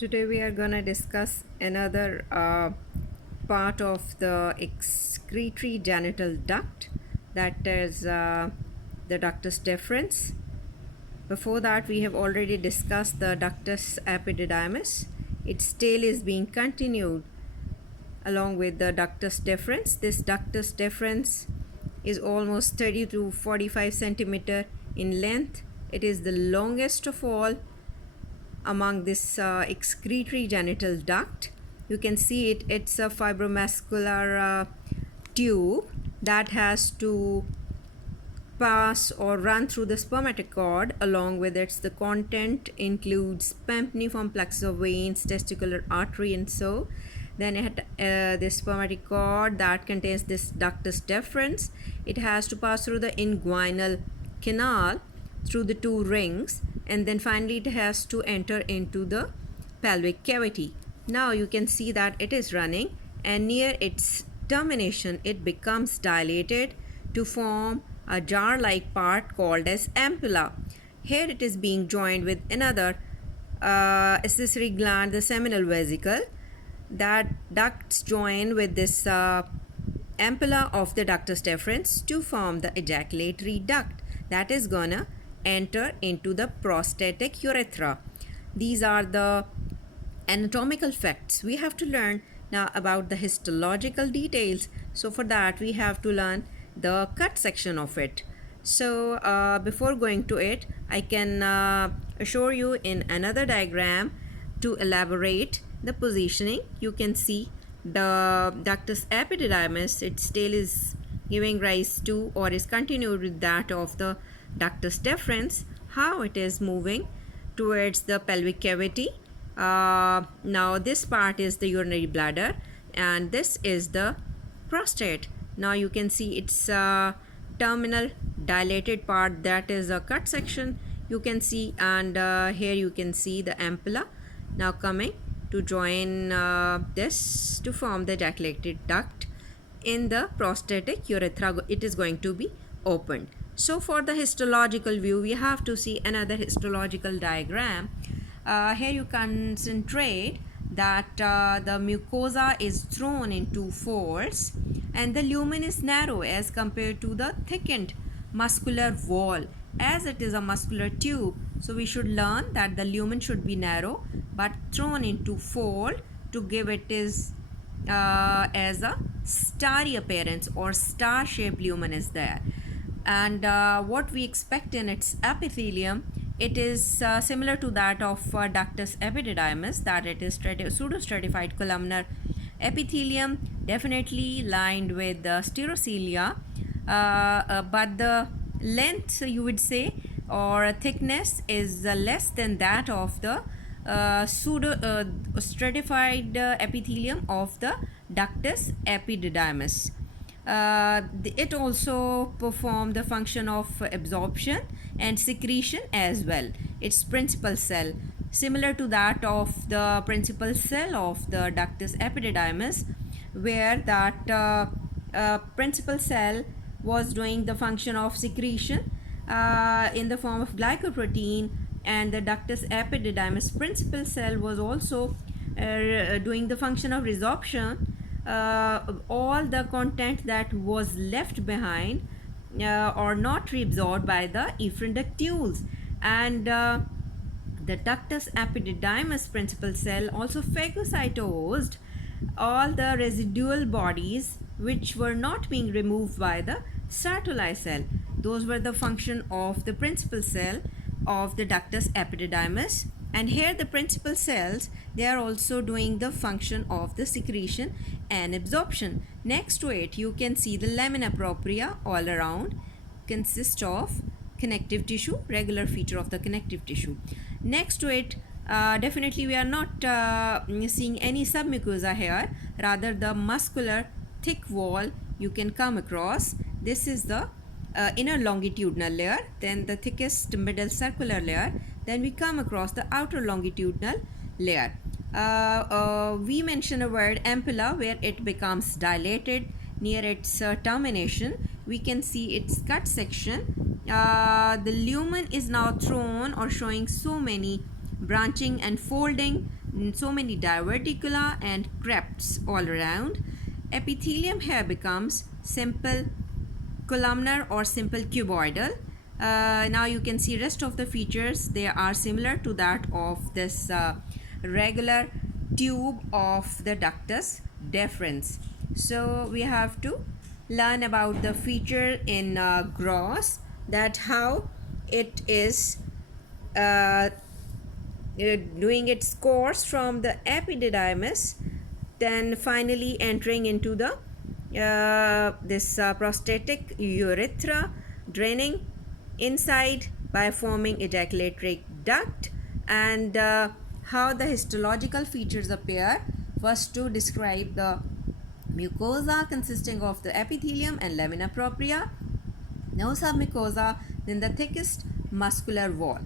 Today we are going to discuss another part of the excretory genital duct, that is the ductus deferens. Before that, we have already discussed the ductus epididymis. Its tail is being continued along with the ductus deferens. This ductus deferens is almost 30 to 45 centimeter in length. It is the longest of all among this excretory genital duct. You can see it's a fibromuscular tube that has to pass or run through the spermatocord. Along with it, the content includes pempniform plexus of veins, testicular artery, and so then it this spermatocord that contains this ductus deferens. It has to pass through the inguinal canal through the two rings, and then finally it has to enter into the pelvic cavity. Now you can see that it is running, and near its termination it becomes dilated to form a jar-like part called as ampulla. Here it is being joined with another accessory gland, the seminal vesicle. That ducts join with this ampulla of the ductus deferens to form the ejaculatory duct that is gonna enter into the prostatic urethra. These are the anatomical facts. We have to learn now about the histological details. So for that we have to learn the cut section of it. So before going to it, I can assure you in another diagram to elaborate the positioning. You can see the ductus epididymis, its tail is giving rise to or is continued with that of the ductus deferens, how it is moving towards the pelvic cavity. Now this part is the urinary bladder and this is the prostate. Now you can see its terminal dilated part, that is a cut section you can see, and here you can see the ampulla now coming to join this to form the ejaculatory duct in the prostatic urethra. It is going to be opened. So for the histological view, we have to see another histological diagram. Here you concentrate that the mucosa is thrown into folds and the lumen is narrow as compared to the thickened muscular wall. As it is a muscular tube, so we should learn that the lumen should be narrow but thrown into fold to give it is as a starry appearance, or star-shaped lumen is there. And what we expect in its epithelium, it is similar to that of ductus epididymis, that it is pseudostratified columnar epithelium, definitely lined with sterocelia, but the length, you would say, or thickness is less than that of the stratified epithelium of the ductus epididymis. It also performs the function of absorption and secretion as well. Its principal cell, similar to that of the principal cell of the ductus epididymis, where that principal cell was doing the function of secretion in the form of glycoprotein, and the ductus epididymis principal cell was also doing the function of resorption. All the content that was left behind or not reabsorbed by the efferent ductules, and the ductus epididymis principal cell also phagocytosed all the residual bodies which were not being removed by the Sertoli cell. Those were the function of the principal cell of the ductus epididymis. And here the principal cells, they are also doing the function of the secretion and absorption. Next to it, you can see the lamina propria all around, consists of connective tissue, regular feature of the connective tissue. Next to it, definitely we are not seeing any submucosa here, rather the muscular thick wall you can come across. This is the inner longitudinal layer, then the thickest middle circular layer, then we come across the outer longitudinal layer. We mention a word ampulla, where it becomes dilated near its termination. We can see its cut section. The lumen is now thrown or showing so many branching and folding, so many diverticula and crepes all around. Epithelium here becomes simple columnar or simple cuboidal. Now you can see rest of the features, they are similar to that of this regular tube of the ductus deferens. So we have to learn about the feature in gross, that how it is doing its course from the epididymis, then finally entering into the this prostatic urethra, draining inside by forming ejaculatory duct, and how the histological features appear. First, to describe the mucosa consisting of the epithelium and lamina propria, no submucosa, then the thickest muscular wall.